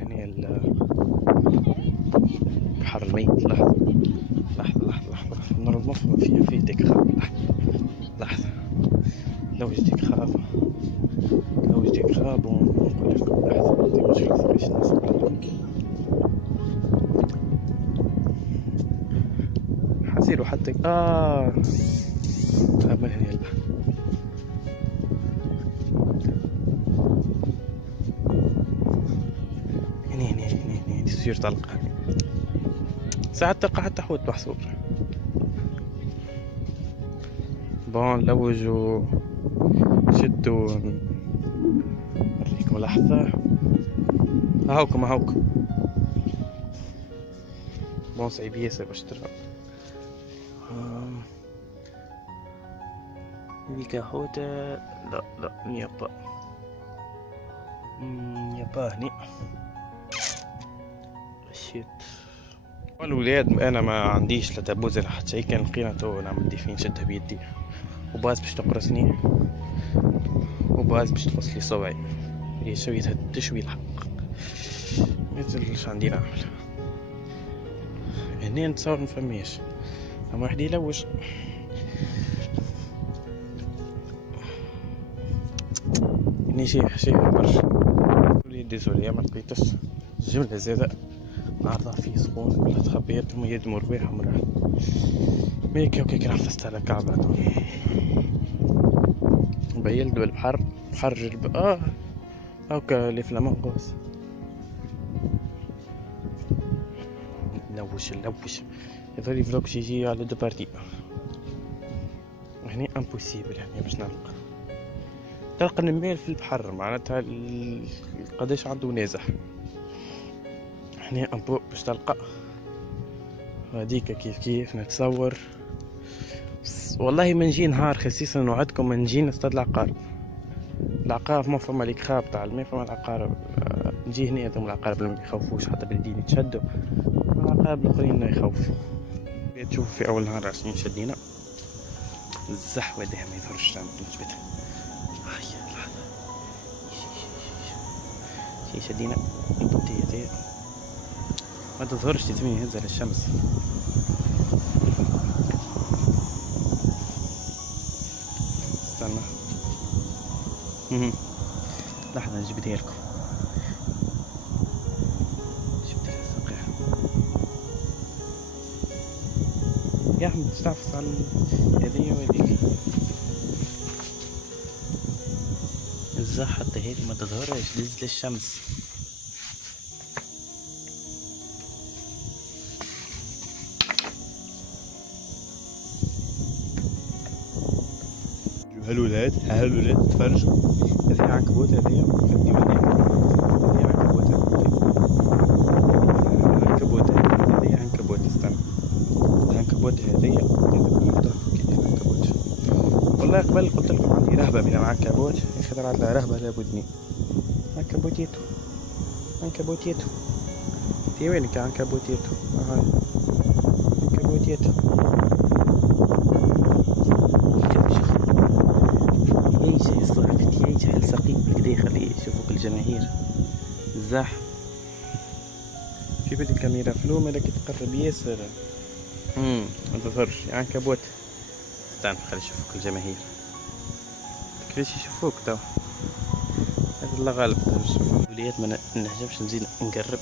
طبعا هنا البحر الميت. لحظة لحظة لحظة لحظة، نرى المفرمة فيها في ديك خاب. لحظة لو جديك خاب، لو جديك خاب ونقول لكم. لحظة دي مشكلة باش نصب لكم حسيلو حتى خاب من هنا البحر. هني تصير تلقى ساعات تلقى حتى حوت محصور. بون لوجوا شدوا نوريكم لحظة. هاوكم بون صعيب ياسر باش ترى. هذيك حوتة. لا يابا هني شيت. الولاد انا ما عنديش لا تبوز لا حتى شي، كان لقينا نعمل ديفين شدها بيدي وباز باش تقرصني وباز باش تقصلي صبعي. هي شويتها تشوي الحق، مازلش عندي نعمل. هنا نتصور مفماش، اما واحد يلوج. هني شيخ برشا وليدي سوريا ما لقيتش جملة زادة عارضة فيه سخون ولا تخبيتهم يدموا رواحهم راح ميكي وكيك نفست على كعبة بيلد بالبحر بحر جلب. هاكا اللي في لامونغوس. نلوش يظهر فلوكس يجي على دو بارتي. هني امبوسيبل يعني باش تلقى النمير في البحر معناتها قداش عنده نازح. هني امبو باش تلقى هذيك كيف نتصور. والله ما نجي نهار خصيصا نوعدكم ما نجي نصطاد العقارب. ما فما ليك خاب تاع الماء، فما العقارب نجي هنا. هذوما العقارب اللي ما يخوفوش حتى بالدين يتشدوا، العقارب الاخرين لا يخوفوا. تشوفوا في اول نهار عشان شدينا الزحوه ده ما يظهرش نجبتها. هيا لحظه شي شدينا بديتي ما تظهرش تزمين ينزل الشمس. استنى لحظة نجبدها لكم. جبت لها صقيع يا أحمد تستعفص على هذيا وهذيك الزح حتى هذي ما تظهرش دز للشمس. هالولاد تفرجوا. هذه عنكبوت، هذه فدي وهناك. هذه عنكبوت استنى. العنكبوت هذه والله قبل قلت لكم عندي رهبة من العنكبوت، خاطر على رهبة لابدني. عنكبوتيتو في وينك يا عنكبوتيتو؟ هاي عنكبوتيتو. يجي السقيم كدا يخليه يشوفوك الجماهير الزاح. في بدي الكاميرا فلومة لكن تقرب ياسر. ما تظهرش عنكبوت. استنى خلي يشوفوك الجماهير. كيفاش يشوفوك تو؟ هذا الله غالب وليات ما نهجمش نزيد نقرب.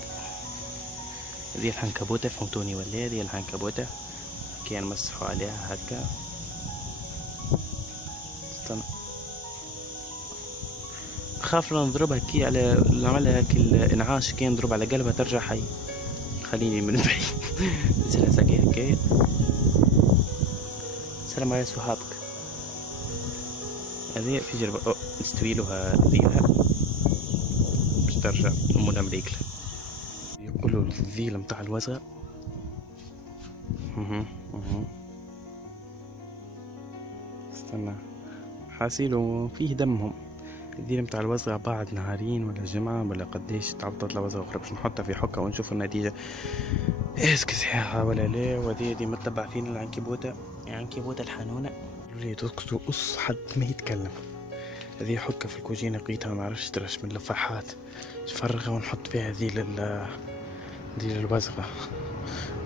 هذه العنكبوتة فهمتوني ولا هذه العنكبوتة كي نمسحوا عليها هكا. استنى خاف لو نضربها كي على نعملها كي الانعاش كي نضرب على قلبها ترجع حي. خليني من بعيد نزلها ساقي هكايا. سلام على صحابك. هذه في جربة نستويلوها ذيلها باش ترجع أمنا مريكلة. يقولوا الذيل متاع الوزغة. استنى حاسيلو فيه دمهم. الذيل متاع الوزغة بعد نهارين ولا جمعة ولا قديش تعبطت لوزغة أخرى باش نحطها في حكة ونشوف النتيجة اسك صحيحة ولا لا. وهذه متبع فين العنكبوتة، العنكبوتة الحنونة. الوليد اسكتوا حد ما يتكلم. هذه حكة في الكوجينة لقيتها معرفش ترش من اللفاحات، نفرغها ونحط فيها ذي الوزغة،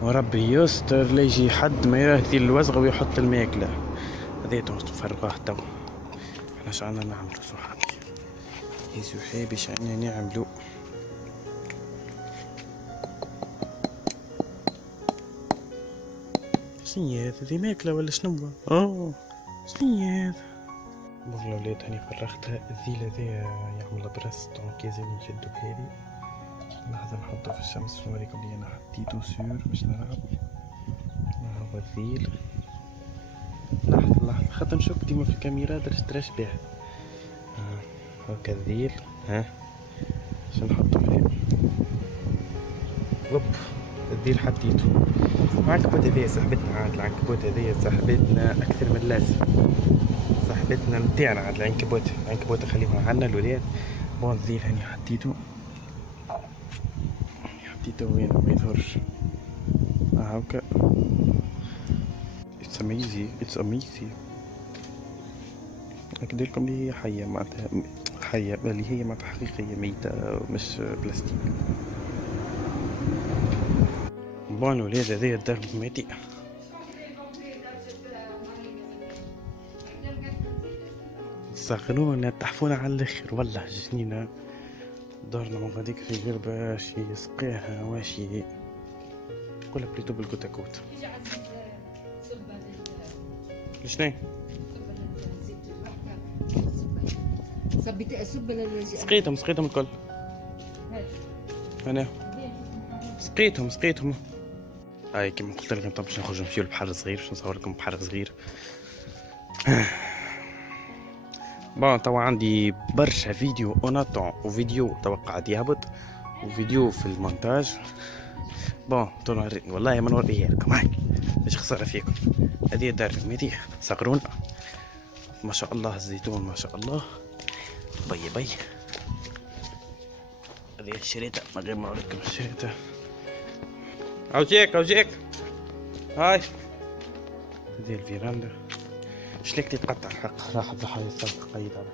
وربي يستر لا يجي حد ما يراه ذي الوزغة ويحط الماكلة. هذه نفرغاه تو. احنا شعنا نعملو صحابي يا صحابي شعنا نعملو. شنو هذا؟ ذي ماكلة ولا شنو؟ شنو هذا؟ بون الأولاد هاني فرغتها. الذيل هذايا يعمل برس دونك لازم نشدو بهادي. لحظة نحطو في الشمس نوريكم اللي أنا حطيتو سور باش نلعب. هذا الذيل. لحظة خاطر نشوف ديما في الكاميرا درش بيه. هاكا الذيل. باش نحطو فيه. هوب الذيل حطيتو. العنكبوت هذيا صاحبتنا عاد، العنكبوت هذيا صاحبتنا أكثر من اللازم. صاحبتنا متاعنا عاد العنكبوت خليوها عنا الولاد. بون الذيل هاني حطيتو وين ما يظهرش. هاكا it's amazing. أكد لكم اللي هي حية معناتها حية، اللي هي معناتها حقيقية ميتة مش بلاستيك. بون الولاد هذايا الدار الماتي. صغرونا تحفونا على الاخر والله جنينا. دارنا من غاديك في غير باش يسقيها واش قولها بليتو بالكوتاكوت. شنو؟ سقيتهم الكل. انا سقيتهم. هاي كيما قلت لكم طب باش نخرجوا نمشيو للبحر الصغير، باش نصور لكم بحر صغير. بون توا عندي برشا فيديو اوناتون، وفيديو توا قاعد يهبط، وفيديو في المونتاج. بون والله ما نوريها لكم. هاي باش خساره فيكم. هذه دار الميدي صغرونا ما شاء الله، الزيتون ما شاء الله. بي هذه الشريطة من غير ما اوريكم الشريطة. عوجيك هاي هذه الفيراندا. شليك تتقطع الحق راح يصير قيد هذا.